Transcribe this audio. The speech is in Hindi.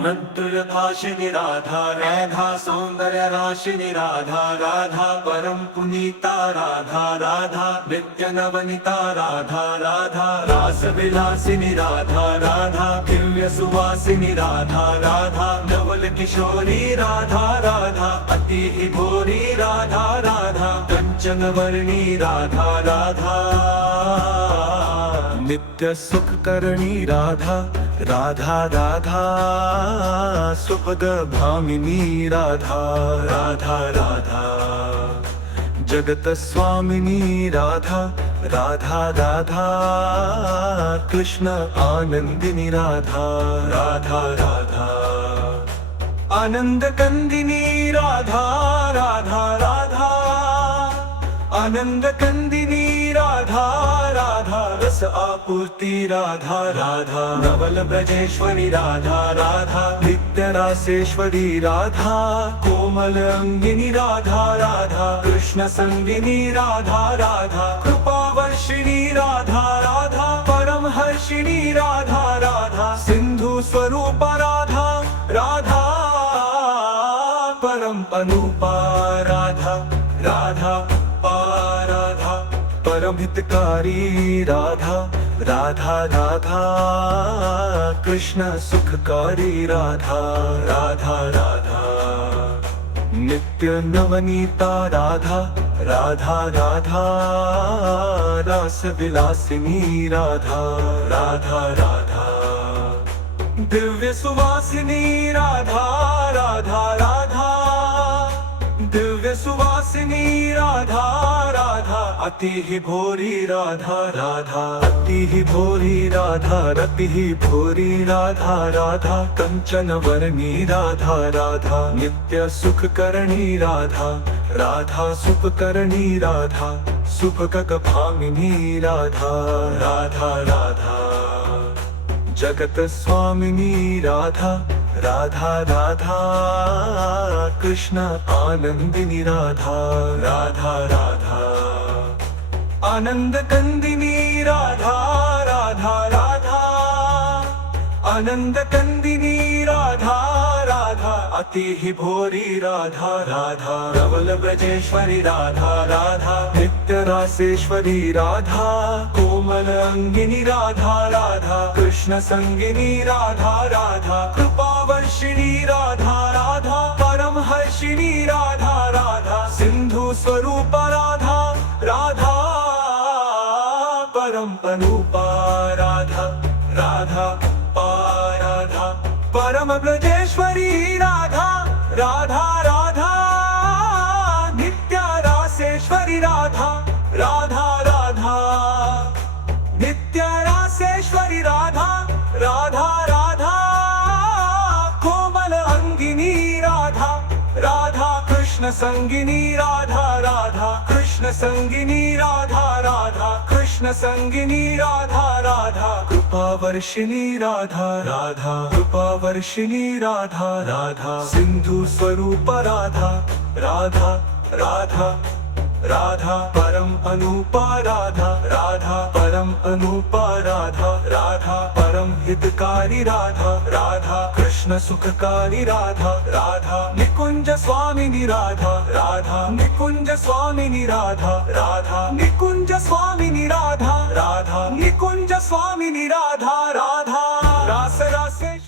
मृत्युयथाशिनि राधा राधा सौंदर्य राशिनि राधा राधा परम पुनीता राधा राधा नित्य नवनीता राधा राधा रास विलासिनी राधा राधा दिव्य सुवासिनी राधा राधा नवल किशोरी राधा राधा अति ही भोरी राधा राधा कंचन वर्णी राधा राधा नित्य सुख करणी राधा राधा राधा सुपद भामिनी राधा राधा राधा जगत स्वामिनी राधा राधा राधा कृष्ण आनंदिनी राधा राधा राधा आनंद कंदिनी राधा राधा राधा आनंद कंदिनी राधा राधा रस आपूर्ति राधा राधा नवल ब्रजेश्वरी राधा राधा नित्य रासेश्वरी राधा कोमल अंगिनी राधा राधा कृष्ण संगिनी राधा राधा कृपा वर्षिणी राधा राधा परम हर्षिणी राधा राधा सिंधु स्वरूप राधा राधा परम अनुपा राधा राधा राधा परम हितकारी राधा राधा राधा कृष्ण सुखकारी राधा राधा राधा नित्य नवनीता राधा राधा राधा रास विलासिनी राधा राधा राधा दिव्य सुवासिनी राधा राधा राधा दिव्य सुवासिनी राधा राधा अति ही भोरी राधा राधा अति ही भोरी राधा रति ही भोरी राधा राधा कंचन वर्णी राधा राधा नित्य सुख करणी राधा राधा सुख करणी राधा सुभग भामिनी राधा राधा राधा जगत स्वामिनी राधा राधा राधा कृष्ण आनंदिनी राधा राधा राधा आनंद कंदिनी राधा राधा राधा आनंद कंदिनी राधा राधा अति ही भोरी राधा राधा नवल ब्रजेश्वरी राधा राधा नित्य रासेश्वरी राधा कोमल अंगिनी राधा राधा कृष्ण संगिनी राधा राधा कृपा वर्षिणी राधा राधा परम हर्षिणी राधा राधा सिंधु स्वरूप राधा राधा परम अनुपा राधा राधा राधा परम ब्रजेश्वरी राधा राधा राधा नित्य रासेश्वरी राधा राधा राधा नित्य रासेश्वरी राधा राधा राधा कोमल अंगिनी राधा राधा कृष्ण संगिनी राधा राधा कृष्ण संगिनी राधा राधा कृष्ण संगिनी राधा राधा कृपा वर्षिणी राधा राधा कृपा वर्षिणी राधा राधा सिंधु स्वरूप राधा राधा राधा राधा परम अनुपा राधा राधा परम अनुपा राधा राधा परम हितकारी राधा राधा कृष्ण सुखकारी राधा राधा निकुंज स्वामिनी राधा राधा निकुंज स्वामिनी राधा राधा निकुंज स्वामिनी राधा राधा निकुंज स्वामिनी राधा राधा रास रासे